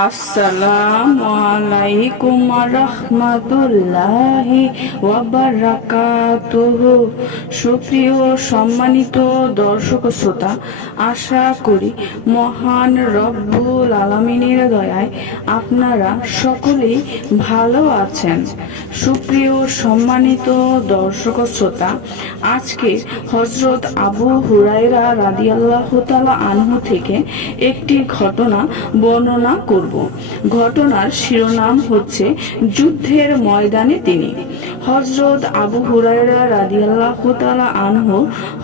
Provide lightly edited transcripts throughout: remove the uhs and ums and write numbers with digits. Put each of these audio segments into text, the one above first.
আসসালামু আলাইকুম রাহমাতুল্লাহি ওয়া বারাকাতুহু। সুপ্রিয় সম্মানিত দর্শক শ্রোতা, আশা করি মহান রব্বুল আলামিনের দয়ায় আপনারা সকলেই ভালো আছেন। সুপ্রিয় সম্মানিত দর্শক শ্রোতা, আজকে হযরত আবু হুরায়রা রাদিয়াল্লাহু তাআলা আনহু থেকে একটি ঘটনা বর্ণনা করব। ঘটনার শিরোনাম হচ্ছে যুদ্ধের ময়দানে তিনি। হযরত আবু হুরায়রা রাদিয়াল্লাহু তাআলা আনহু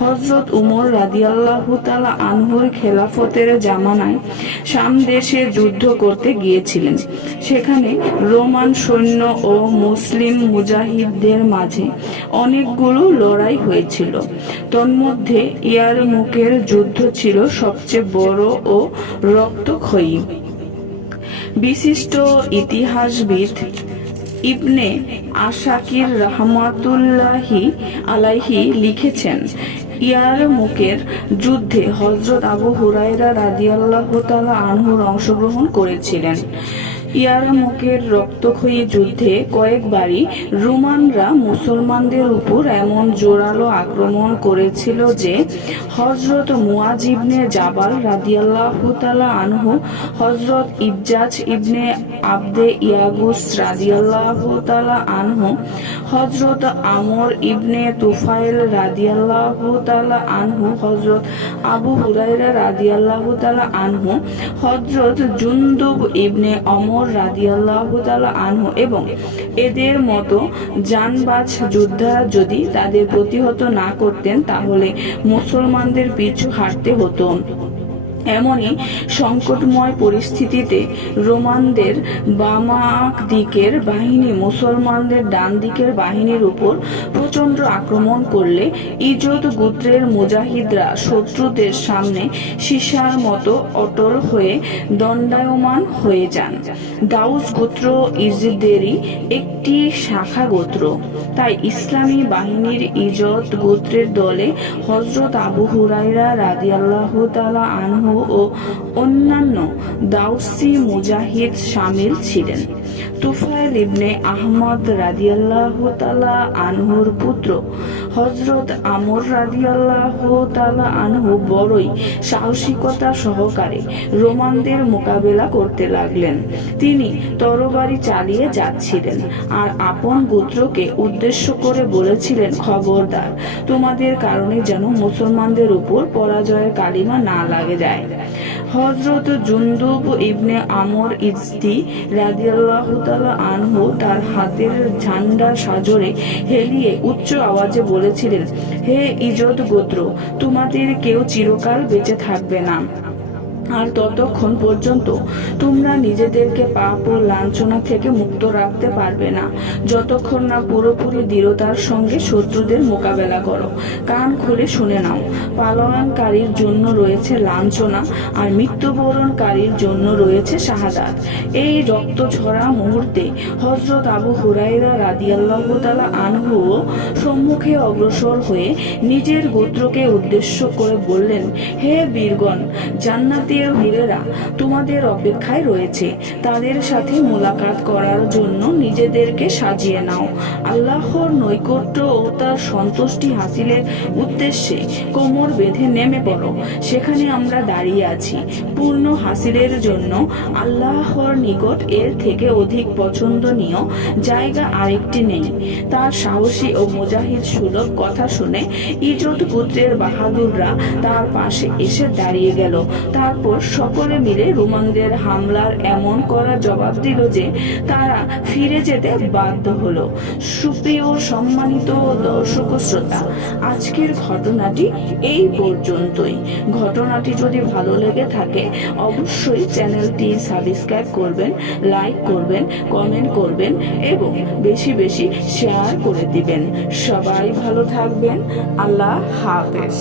হযরত উমর রাদিয়াল্লাহু তাআলা আনহুর খেলাফতের জামানায় শাম দেশে যুদ্ধ করতে গিয়েছিলেন। সেখানে রোমান সৈন্য ও মুসলিম মুজাহিদদের মাঝে অনেকগুলো লড়াই হয়েছিল। তন্মধ্যে ইয়ারমুকের যুদ্ধ ছিল সবচেয়ে বড় ও রক্তক্ষয়ী। বিশিষ্ট ইতিহাসবিদ ইবনে আসাকির রাহমাতুল্লাহি আলাইহি লিখেছেন, ইয়ারমুকের যুদ্ধে হযরত আবু হুরায়রা রাদিয়াল্লাহু তাআলা আনহুর অংশগ্রহণ করেছিলেন। ইয়ারমুকের রক্তক্ষয়ী যুদ্ধে কয়েকবারই রোমানরা মুসলমানদের উপর এমন জোরালো আক্রমণ করেছিল যে হযরত মুআজ ইবনে জাবাল রাদিয়াল্লাহু তাআলা আনহু, হযরত ইবজাজ ইবনে আবদে ইয়াগুস রাদিয়াল্লাহু তাআলা আনহু, হযরত আমর ইবনে তুফাইল রাদিয়াল্লাহু তাআলা আনহু, হযরত আবু হুরায়রা রাদিয়াল্লাহু তাআলা আনহু, হযরত জুনদুব ইবনে অমর রাদিয়াল্লাহু তাআলা আনহু এবং এদের মতো জানবাজ যোদ্ধারা যদি তাদের প্রতিহত না করতেন তাহলে মুসলমানদের পিছু হাঁটতে হতো। এমনই সংকটময় পরিস্থিতিতে রোমানদের বামাক দিকের বাহিনী মুসলমানদের ডান দিকের বাহিনীর উপর প্রচণ্ড আক্রমণ করলে ইজদ গোত্রের মুজাহিদরা শত্রুদের সামনে সীসার মতো অটল হয়ে দণ্ডায়মান হয়ে যান। দাউস গোত্র ইজদেরই একটি শাখা গোত্র। তাই ইসলামী বাহিনীর ইজদ গোত্রের দলে হযরত আবু হুরায়রা রাদিয়াল্লাহু তাআলা আনহু ও অন্যান্য দাউসি মুজাহিদ শামিল ছিলেন। তুফাইল ইবনে আহমদ রাদিয়াল্লাহু তাআলা আনহুর পুত্র হযরত আমর রাদিয়াল্লাহু তাআলা আনহু বড়ই সাহসিকতা সহকারে রোমানদের মোকাবেলা করতে লাগলেন। তিনি তরবারি চালিয়ে যাচ্ছিলেন আর আপন গোত্রকে উদ্দেশ্য করে বলেছিলেন, খবরদার, তোমাদের কারণে যেন মুসলমানদের উপর পরাজয়ের কালিমা না লাগে যায়। হযরত জুনদুব ইবনে আমর ইজদি রাদিয়াল্লাহু তাআলা আনহু তার হাতের ঝান্ডা সাজরে হেলিয়ে উচ্চ আওয়াজে বলেছিলেন, হে ইজদ গোত্র, তোমাদের কেউ চিরকাল বেঁচে থাকবে না, আর ততক্ষণ পর্যন্ত তোমরা নিজেদেরকে পাপ ও লাঞ্ছনা থেকে মুক্ত রাখতে পারবে না যতক্ষণ না পুরোপুরি দৃঢ়তার সঙ্গে শত্রুদের মোকাবেলা করো। কান খুলে শুনে নাও, পালায়নকারীর জন্য রয়েছে লাঞ্ছনা আর মৃত্যুবরণকারীর জন্য রয়েছে শাহাদাত। এই রক্ত ঝরা মুহূর্তে হযরত আবু হুরায়রা রাদিয়াল্লাহু তাআলা আনহু সম্মুখে অগ্রসর হয়ে নিজের গোত্রকে উদ্দেশ্য করে বললেন, হে বীরগণ, জান্নাতি বীরেরা তোমাদের অপেক্ষায় রয়েছে। তাদের সাথে মোলাকাত করার জন্য নিজেদেরকে সাজিয়ে নাও। আল্লাহর নৈকট্য ও তার সন্তুষ্টি হাসিলের উদ্দেশ্যে কোমর বেঁধে নেমে পড়ো। সেখানে আমরা দাঁড়িয়ে আছি। পূর্ণ হাসিলের জন্য আল্লাহর নিকট এর থেকে অধিক পছন্দনীয় জায়গা আরেকটি নেই। তার সাহসী ও মুজাহিদ সুলভ কথা শুনে ইজদ গোত্রের বাহাদুররা তার পাশে এসে দাঁড়িয়ে গেল। তারপর সকলে মিলে রোমানদের হামলার এমন করা জবাব দিল যে তারা ফিরে যেতে বাধ্য হলো। সুপ্রিয় সম্মানিত দর্শক শ্রোতা, আজকের ঘটনাটি এই পর্যন্তই। ঘটনাটি যদি ভালো লেগে থাকে অবশ্যই চ্যানেলটি সাবস্ক্রাইব করবেন, লাইক করবেন, কমেন্ট করবেন এবং বেশি বেশি শেয়ার করে দিবেন। সবাই ভালো থাকবেন। আল্লাহ হাফেজ।